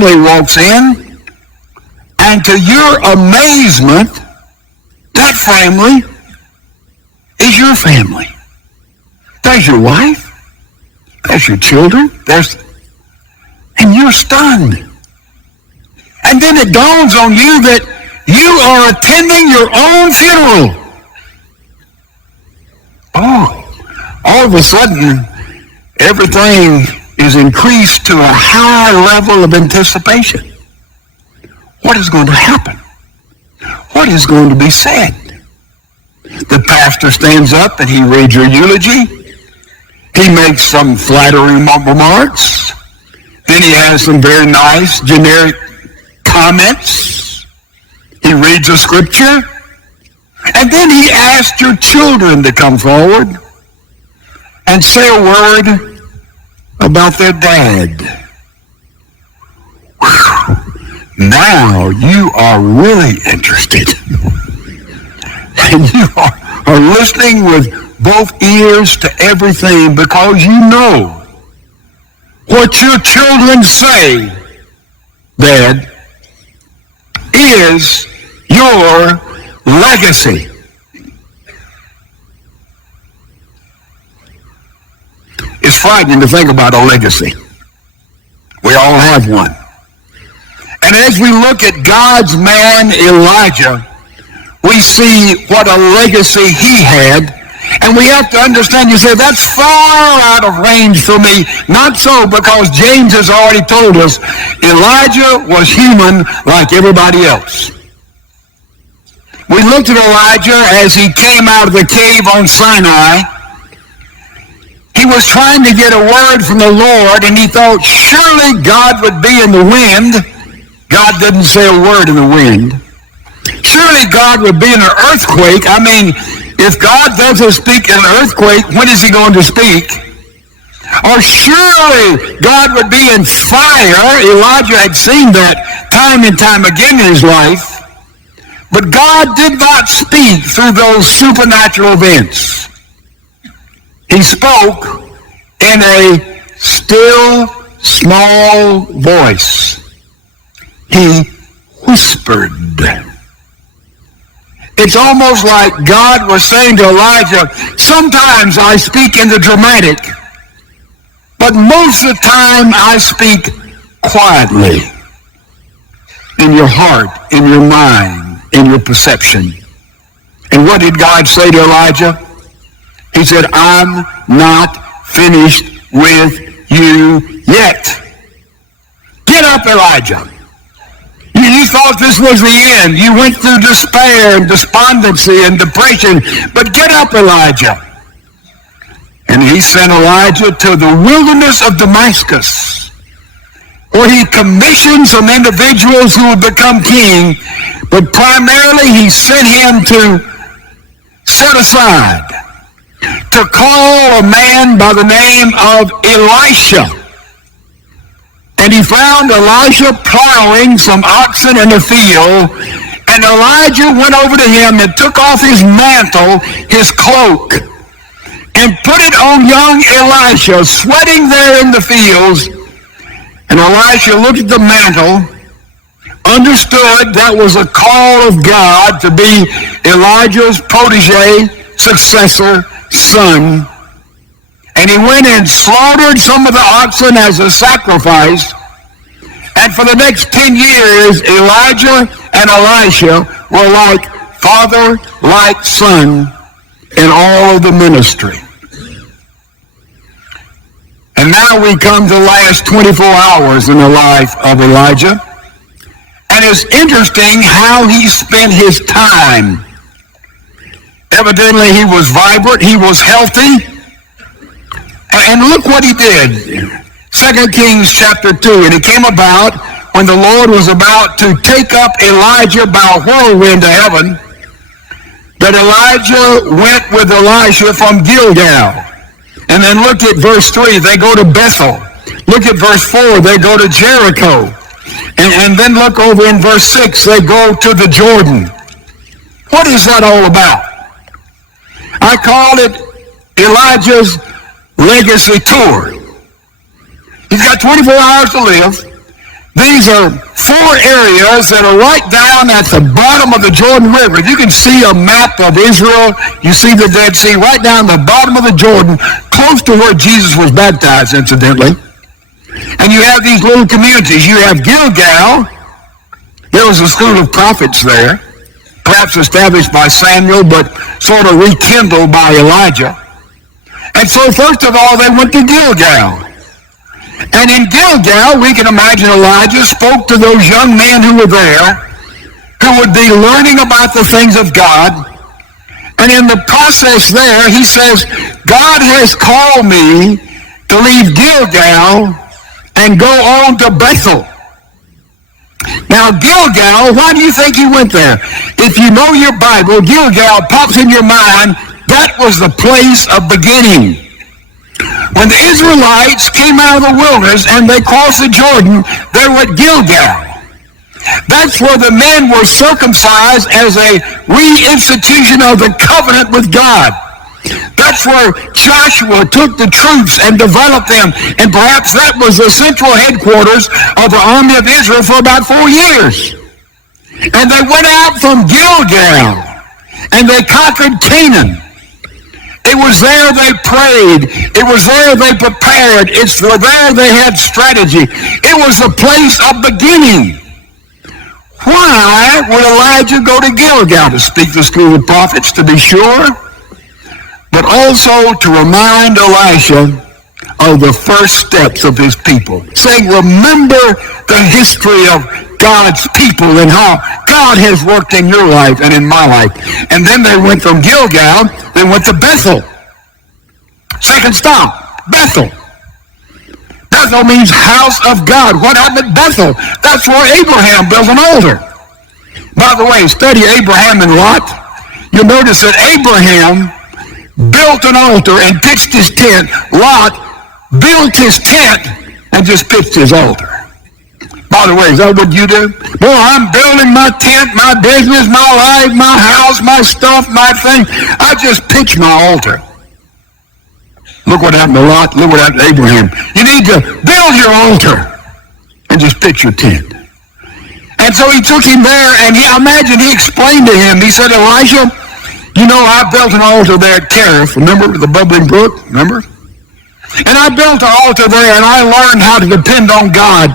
walks in, and to your amazement, that family is your family. There's your wife, there's your children, and you're stunned. And then it dawns on you that you are attending your own funeral. Oh, all of a sudden, everything is increased to a high level of anticipation. What is going to happen? What is going to be said? The pastor stands up and he reads your eulogy. He makes some flattering remarks. Then he has some very nice generic comments. He reads a scripture. And then he asks your children to come forward and say a word about their dad. Whew. Now you are really interested. And you are listening with both ears to everything because you know what your children say, Dad, is your legacy. It's frightening to think about a legacy. We all have one. And as we look at God's man Elijah, we see what a legacy he had. And we have to understand, you say, that's far out of range for me. Not so, because James has already told us Elijah was human like everybody else. We looked at Elijah as he came out of the cave on Sinai. He was trying to get a word from the Lord, and he thought surely God would be in the wind. God didn't say a word in the wind. Surely God would be in an earthquake. I mean, if God doesn't speak in an earthquake, when is he going to speak? Or surely God would be in fire. Elijah had seen that time and time again in his life. But God did not speak through those supernatural events. He spoke in a still, small voice. He whispered. It's almost like God was saying to Elijah, sometimes I speak in the dramatic, but most of the time I speak quietly in your heart, in your mind, in your perception. And what did God say to Elijah? He said, I'm not finished with you yet. Get up, Elijah. You thought this was the end. You went through despair and despondency and depression. But get up, Elijah. And he sent Elijah to the wilderness of Damascus, where he commissioned some individuals who would become king. But primarily he sent him to set aside, to call a man by the name of Elisha. And he found Elisha plowing some oxen in a field, and Elijah went over to him and took off his mantle, his cloak, and put it on young Elisha, sweating there in the fields. And Elisha looked at the mantle, understood that was a call of God to be Elijah's protege, successor, son. And he went and slaughtered some of the oxen as a sacrifice. And for the next 10 years, Elijah and Elisha were like father, like son in all of the ministry. And now we come to the last 24 hours in the life of Elijah. And it's interesting how he spent his time. Evidently, he was vibrant, he was healthy. And look what he did. 2 Kings chapter 2. And it came about when the Lord was about to take up Elijah by a whirlwind to heaven, that Elijah went with Elisha from Gilgal. And then look at verse 3. They go to Bethel. Look at verse 4. They go to Jericho. And then look over in verse 6. They go to the Jordan. What is that all about? I call it Elijah's legacy tour. He's got 24 hours to live. These are four areas that are right down at the bottom of the Jordan River. You can see a map of Israel. You see the Dead Sea right down the bottom of the Jordan, close to where Jesus was baptized, incidentally. And you have these little communities. You have Gilgal. There was a school of prophets there, perhaps established by Samuel, but sort of rekindled by Elijah. And so first of all, they went to Gilgal. And in Gilgal, we can imagine Elijah spoke to those young men who were there, who would be learning about the things of God. And in the process there, he says, God has called me to leave Gilgal and go on to Bethel. Now, Gilgal, why do you think he went there? If you know your Bible, Gilgal pops in your mind, that was the place of beginning. When the Israelites came out of the wilderness and they crossed the Jordan, they were at Gilgal. That's where the men were circumcised as a reinstitution of the covenant with God. That's where Joshua took the troops and developed them, and perhaps that was the central headquarters of the army of Israel for about 4 years. And they went out from Gilgal, and they conquered Canaan. It was there they prayed. It was there they prepared. It's there they had strategy. It was the place of beginning. Why would Elijah go to Gilgal? To speak the school of prophets, to be sure, but also to remind Elisha of the first steps of his people, saying, remember the history of God's people and how God has worked in your life and in my life. And then they went from Gilgal, they went to Bethel. Second stop, Bethel. Bethel means house of God. What happened at Bethel? That's where Abraham built an altar. By the way, study Abraham and Lot. You'll notice that Abraham built an altar and pitched his tent. Lot built his tent and just pitched his altar. By the way, is that what you do? Boy, I'm building my tent, my business, my life, my house, my stuff, my thing. I just pitch my altar. Look what happened to Lot. Look what happened to Abraham. You need to build your altar and just pitch your tent. And so he took him there, and I imagine he explained to him. He said, Elisha, you know, I built an altar there at Kerith. Remember the bubbling brook? Remember? And I built an altar there, and I learned how to depend on God.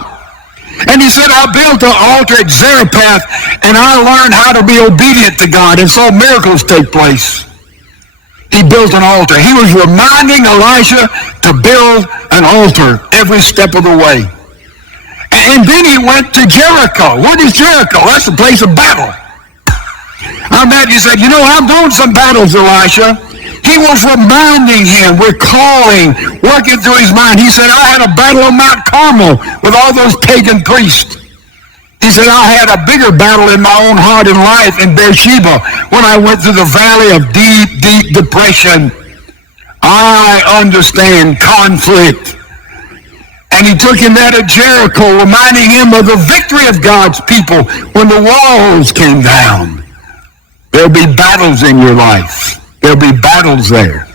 And he said, I built an altar at Zarephath, and I learned how to be obedient to God, and saw miracles take place. He built an altar. He was reminding Elisha to build an altar every step of the way. And then he went to Jericho. What is Jericho? That's the place of battle. I imagine he said, you know, I've known some battles, Elisha. He was reminding him, recalling, working through his mind. He said, I had a battle on Mount Carmel with all those pagan priests. He said, I had a bigger battle in my own heart and life in Beersheba when I went through the valley of deep, deep depression. I understand conflict. And he took him there to Jericho, reminding him of the victory of God's people when the walls came down. There'll be battles in your life. There'll be battles there.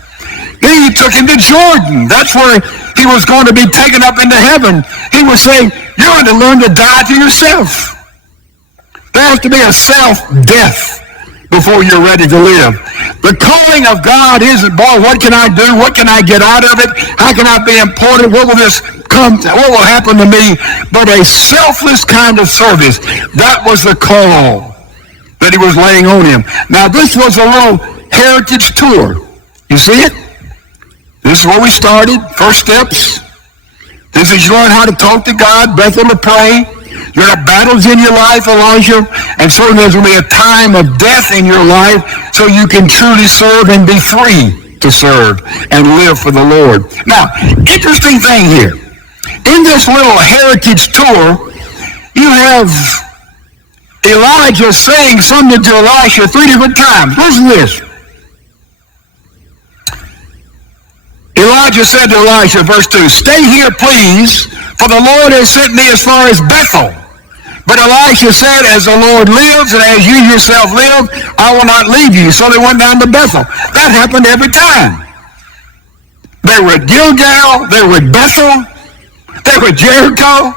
Then he took him to Jordan. That's where he was going to be taken up into heaven. He was saying, you're going to learn to die to yourself. There has to be a self-death before you're ready to live. The calling of God isn't, boy, what can I do? What can I get out of it? How can I be important? What will this come to? What will happen to me? But a selfless kind of service. That was the call that he was laying on him. Now, this was a little heritage tour. You see it? This is where we started. First steps. This is you learn how to talk to God, Bethel to pray. You're going to have battles in your life, Elijah, and certainly there's going to be a time of death in your life so you can truly serve and be free to serve and live for the Lord. Now, interesting thing here. In this little heritage tour, you have Elijah saying something to Elisha 3 different times. Listen to this. Elijah said to Elisha, verse 2, stay here, please, for the Lord has sent me as far as Bethel. But Elisha said, as the Lord lives and as you yourself live, I will not leave you. So they went down to Bethel. That happened every time. They were at Gilgal, they were at Bethel, they were at Jericho,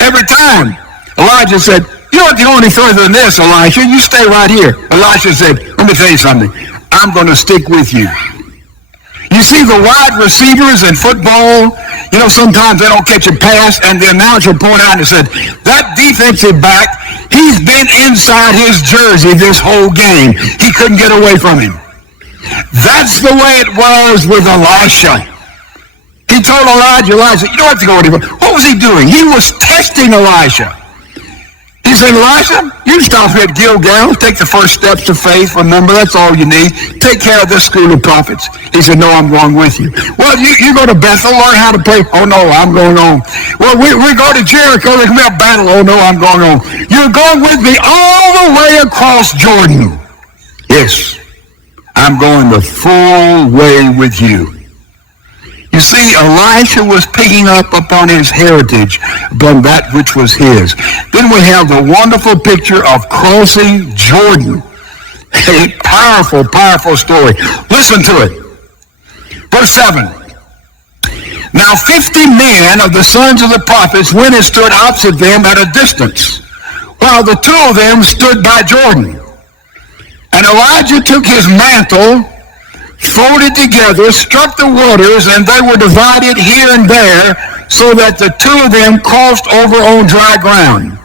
Every time. Elijah said, you don't have to go any further than this, Elisha. You stay right here. Elisha said, let me tell you something. I'm going to stick with you. You see the wide receivers in football, sometimes they don't catch a pass, and the announcer pointed out and said, that defensive back, he's been inside his jersey this whole game. He couldn't get away from him. That's the way it was with Elisha. He told Elijah, you don't have to go anywhere. What was he doing? He was testing Elisha. He said, Elisha, you stop here at Gilgal, take the first steps of faith. Remember, that's all you need. Take care of this school of prophets. He said, no, I'm going with you. Well, you go to Bethel, learn how to pray. Oh, no, I'm going on. Well, we go to Jericho, there's going to be a battle. Oh, no, I'm going on. You're going with me all the way across Jordan. Yes, I'm going the full way with you. You see, Elisha was picking up upon his heritage, upon that which was his. Then we have the wonderful picture of crossing Jordan. A powerful, powerful story. Listen to it. Verse 7. Now 50 men of the sons of the prophets went and stood opposite them at a distance, while the two of them stood by Jordan. And Elijah took his mantle, folded together, struck the waters, and they were divided here and there, so that the two of them crossed over on dry ground.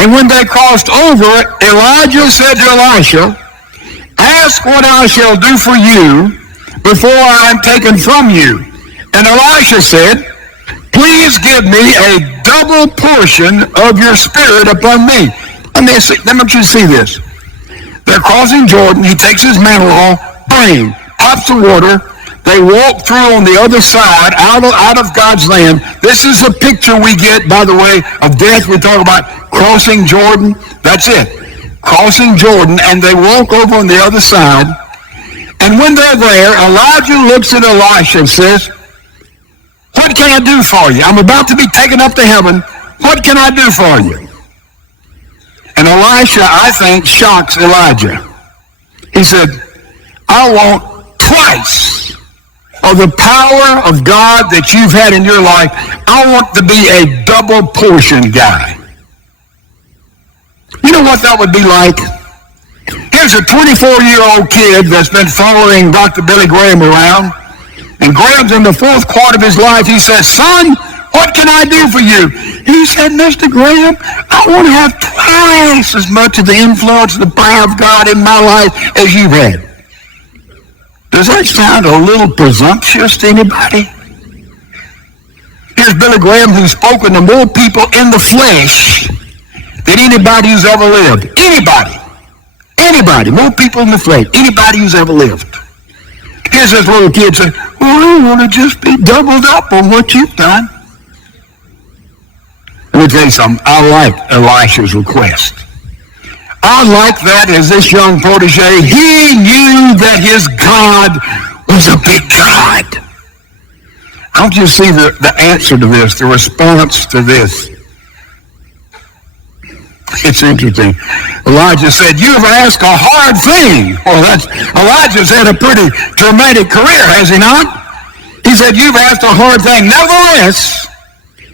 And when they crossed over, Elijah said to Elisha, ask what I shall do for you before I am taken from you. And Elisha said, please give me a double portion of your spirit upon me. Let me want you to see this. They're crossing Jordan. He takes his mantle off, bang, pops the water. They walk through on the other side, out of God's land. This is the picture we get, by the way, of death. We talk about crossing Jordan. That's it. Crossing Jordan, and they walk over on the other side. And when they're there, Elijah looks at Elisha and says, what can I do for you? I'm about to be taken up to heaven. What can I do for you? And Elisha, I think, shocks Elijah. He said, I want twice of the power of God that you've had in your life. I want to be a double portion guy. You know what that would be like? Here's a 24-year-old kid that's been following Dr. Billy Graham around, and Graham's in the fourth quarter of his life. He says, son, what can I do for you? He said, Mr. Graham, I want to have twice as much of the influence of the power of God in my life as you've had. Does that sound a little presumptuous to anybody? Here's Billy Graham, who's spoken to more people in the flesh than anybody who's ever lived. Anybody, more people in the flesh, anybody who's ever lived. Here's this little kid saying, well, I want to just be doubled up on what you've done. Let me tell you something. I like Elisha's request. I like that as this young protege, he knew that his God was a big God. I want you to see the answer to this, the response to this. It's interesting. Elijah said, you've asked a hard thing. Well, Elijah's had a pretty dramatic career, has he not? He said, you've asked a hard thing. Nevertheless,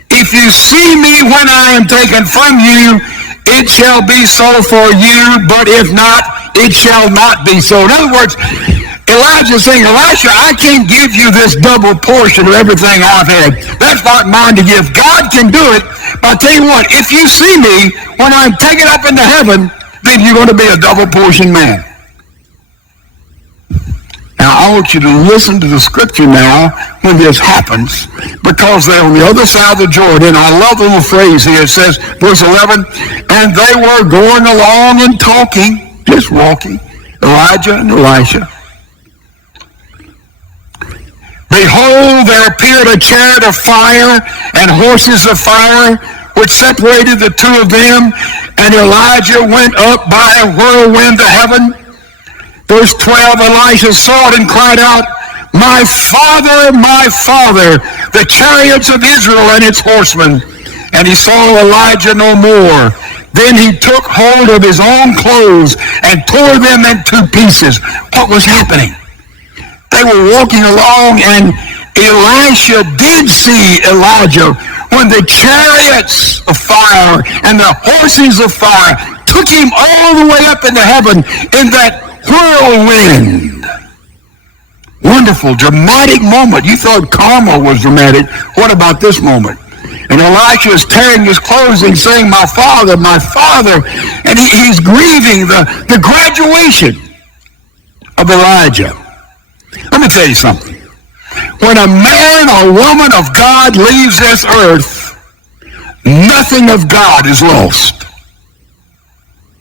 if you see me when I am taken from you, it shall be so for you, but if not, it shall not be so. In other words, Elijah's saying, Elisha, I can't give you this double portion of everything I've had. That's not mine to give. God can do it. But I'll tell you what, if you see me when I'm taken up into heaven, then you're going to be a double portion man. Now, I want you to listen to the scripture now when this happens, because they're on the other side of the Jordan. I love the little phrase here. It says, verse 11, and they were going along and talking, just walking, Elijah and Elisha. Behold, there appeared a chariot of fire and horses of fire, which separated the two of them, and Elijah went up by a whirlwind to heaven. Verse 12, Elisha saw it and cried out, my father, the chariots of Israel and its horsemen. And he saw Elijah no more. Then he took hold of his own clothes and tore them in two pieces. What was happening? They were walking along, and Elisha did see Elijah when the chariots of fire and the horses of fire took him all the way up into heaven in that whirlwind. Wonderful, dramatic moment. You thought Carmel was dramatic. What about this moment? And Elisha is tearing his clothes and saying, my father, and he's grieving the graduation of Elijah. Let me tell you something. When a man or woman of God leaves this earth, nothing of God is lost.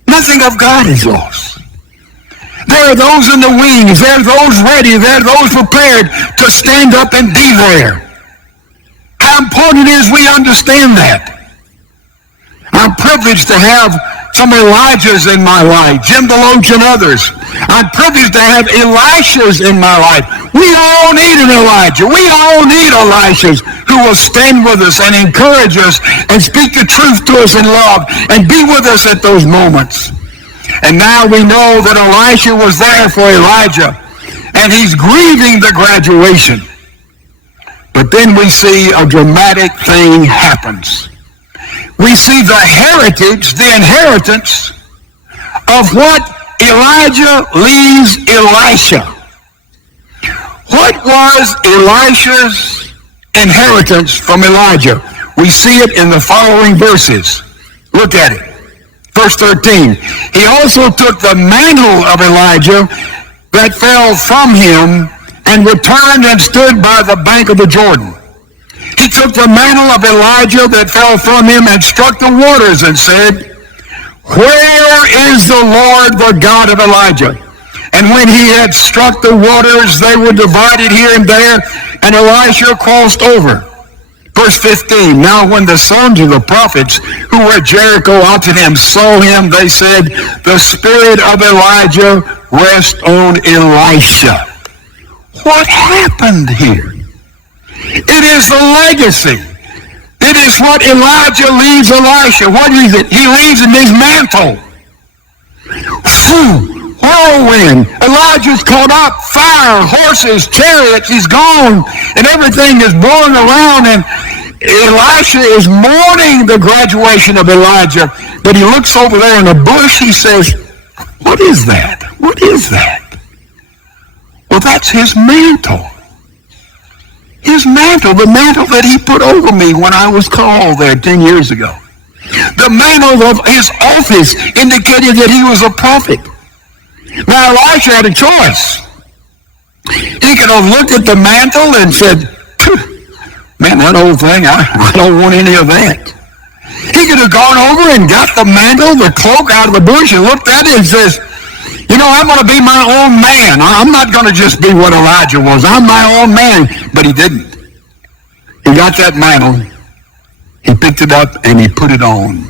Nothing of God is lost. There are those in the wings. There are those ready. There are those prepared to stand up and be there. How important it is we understand that. I'm privileged to have some Elijahs in my life, Jim DeLoach and others. I'm privileged to have Elishas in my life. We all need an Elijah. We all need Elishas who will stand with us and encourage us and speak the truth to us in love and be with us at those moments. And now we know that Elisha was there for Elijah, and he's grieving the graduation. But then we see a dramatic thing happens. We see the heritage, the inheritance of what Elijah leaves Elisha. What was Elisha's inheritance from Elijah? We see it in the following verses. Look at it. Verse 13. He also took the mantle of Elijah that fell from him and returned and stood by the bank of the Jordan. He took the mantle of Elijah that fell from him and struck the waters and said, where is the Lord, the God of Elijah? And when he had struck the waters, they were divided here and there, and Elisha crossed over. Verse 15, now when the sons of the prophets who were at Jericho unto him saw him, they said, the spirit of Elijah rest on Elisha. What happened here? It is the legacy. It is what Elijah leaves Elisha. What is it? He leaves him his mantle. Phew, whirlwind. Elijah's caught up. Fire, horses, chariots. He's gone. And everything is blowing around. And Elisha is mourning the graduation of Elijah. But he looks over there in a bush. He says, what is that? What is that? Well, that's his mantle. His mantle, the mantle that he put over me when I was called there 10 years ago. The mantle of his office indicated that he was a prophet. Now, Elisha had a choice. He could have looked at the mantle and said, man, that old thing, I don't want any of that. He could have gone over and got the mantle, the cloak out of the bush and looked at it and says, you know, I'm going to be my own man. I'm not going to just be what Elijah was. I'm my own man. But he didn't. He got that mantle. He picked it up and he put it on.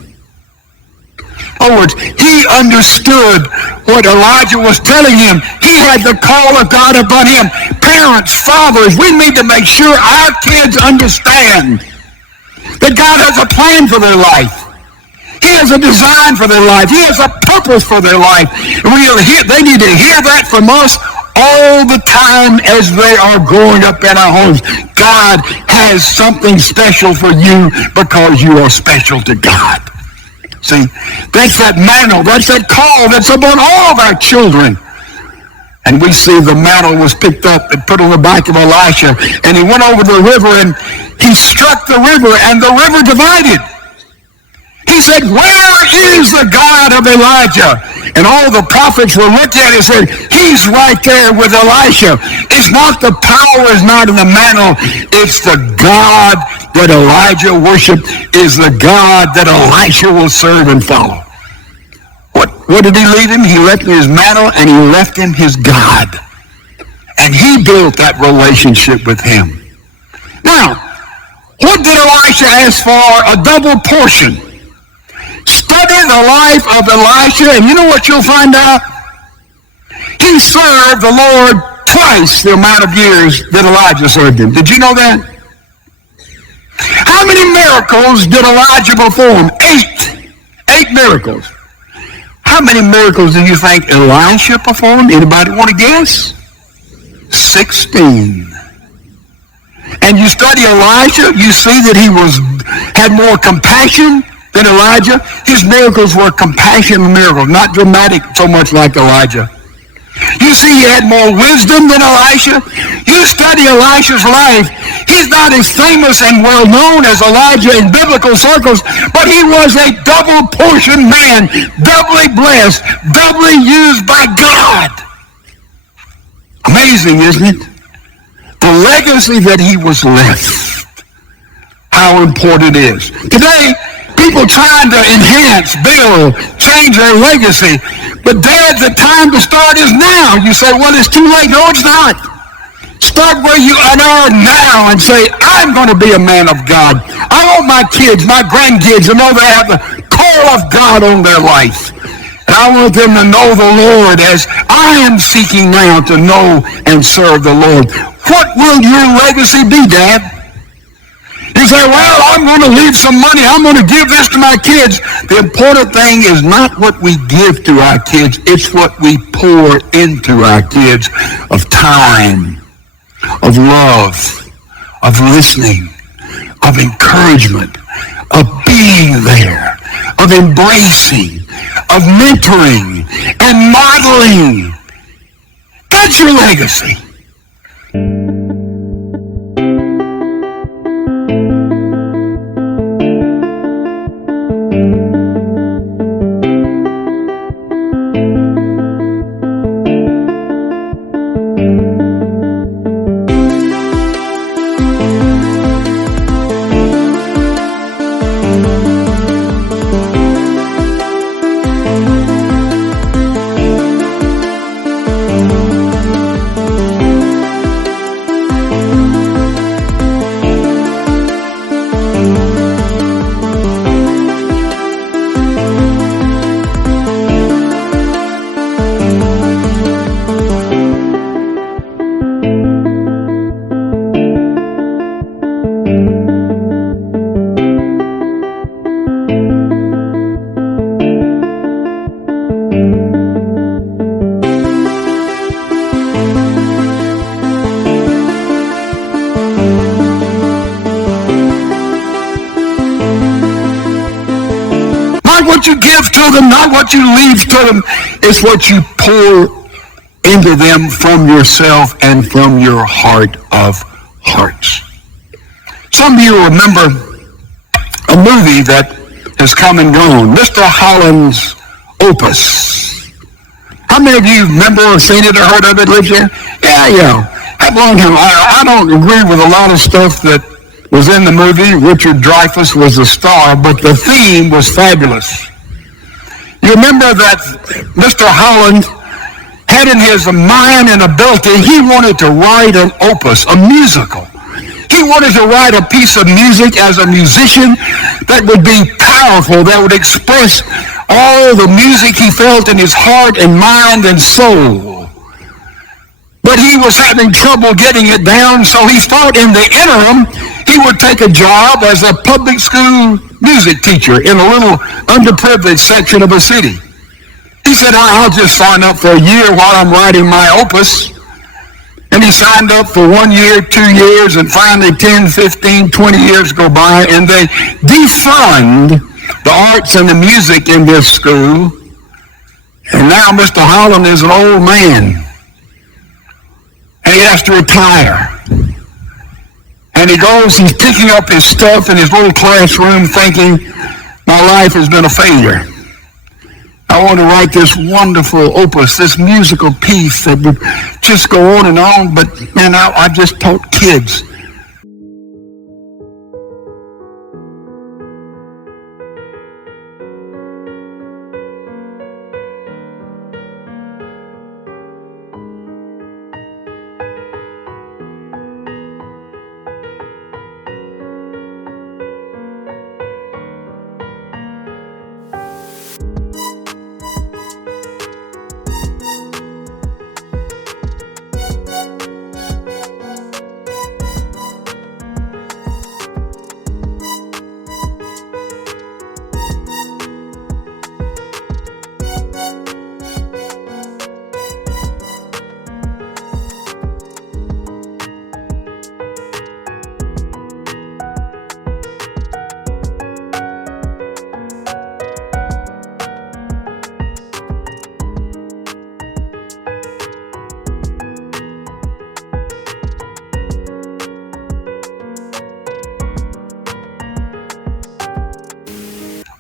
In other words, he understood what Elijah was telling him. He had the call of God upon him. Parents, fathers, we need to make sure our kids understand that God has a plan for their life. He has a design for their life. He has a purpose for their life. And they need to hear that from us all the time as they are growing up in our homes. God has something special for you because you are special to God. See, that's that mantle, that's that call that's upon all of our children. And we see the mantle was picked up and put on the back of Elisha. And he went over the river and he struck the river and the river divided. He said, where is the God of Elijah? And all the prophets were looking at it and said, he's right there with Elisha. It's not the power is not in the mantle. It's the God that Elijah worshiped is the God that Elisha will serve and follow. What did he leave him? He left him his mantle and he left him his God. And he built that relationship with him. Now, what did Elisha ask for? A double portion. Study the life of Elisha, and you know what you'll find out? He served the Lord twice the amount of years that Elijah served him. Did you know that? How many miracles did Elijah perform? 8 miracles. How many miracles do you think Elisha performed? Anybody want to guess? 16. And you study Elijah, you see that he was had more compassion than Elijah. His miracles were compassion miracles, not dramatic so much like Elijah. You see, he had more wisdom than Elisha. You study Elisha's life. He's not as famous and well known as Elijah in biblical circles, but he was a double portion man, doubly blessed, doubly used by God. Amazing, isn't it? The legacy that he was left. How important it is. Today, people trying to enhance, build, change their legacy. But Dad, the time to start is now. You say, well, it's too late. No, it's not. Start where you are now and say, I'm going to be a man of God. I want my kids, my grandkids to know they have the call of God on their life. And I want them to know the Lord as I am seeking now to know and serve the Lord. What will your legacy be, Dad? You say, well, I'm going to leave some money. I'm going to give this to my kids. The important thing is not what we give to our kids. It's what we pour into our kids of time, of love, of listening, of encouragement, of being there, of embracing, of mentoring and modeling. That's your legacy. What you give to them, not what you leave to them. It's what you pour into them from yourself and from your heart of hearts. Some of you remember a movie that has come and gone, Mr. Holland's Opus. How many of you remember or seen it or heard of it, Alicia? Yeah. I don't agree with a lot of stuff that was in the movie. Richard Dreyfuss was the star, but the theme was fabulous. You remember that Mr. Holland had in his mind and ability, he wanted to write an opus, a musical. He wanted to write a piece of music as a musician that would be powerful, that would express all the music he felt in his heart and mind and soul. But he was having trouble getting it down, so he thought in the interim he would take a job as a public school music teacher in a little underprivileged section of a city. He said, I'll just sign up for a year while I'm writing my opus. And he signed up for 1 year, 2 years, and finally 10, 15, 20 years go by, and they defund the arts and the music in this school. And now Mr. Holland is an old man. And he has to retire. And he's picking up his stuff in his little classroom thinking, my life has been a failure. I want to write this wonderful opus, this musical piece that would just go on and on, but man, I just taught kids.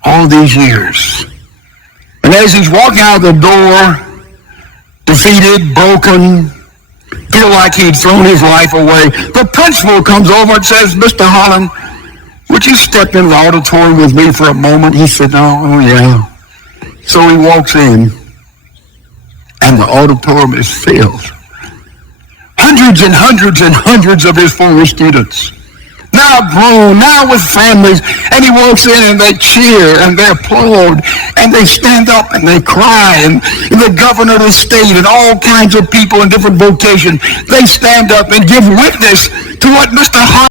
all these years. And as he's walking out the door, defeated, broken, feel like he'd thrown his life away, the principal comes over and says, Mr. Holland, would you step in the auditorium with me for a moment? He said, oh yeah. So he walks in, and the auditorium is filled. Hundreds and hundreds and hundreds of his former students, now grown, now with families, and he walks in and they cheer and they applaud and they stand up and they cry, and the governor of the state and all kinds of people in different vocations, they stand up and give witness to what Mr. Holland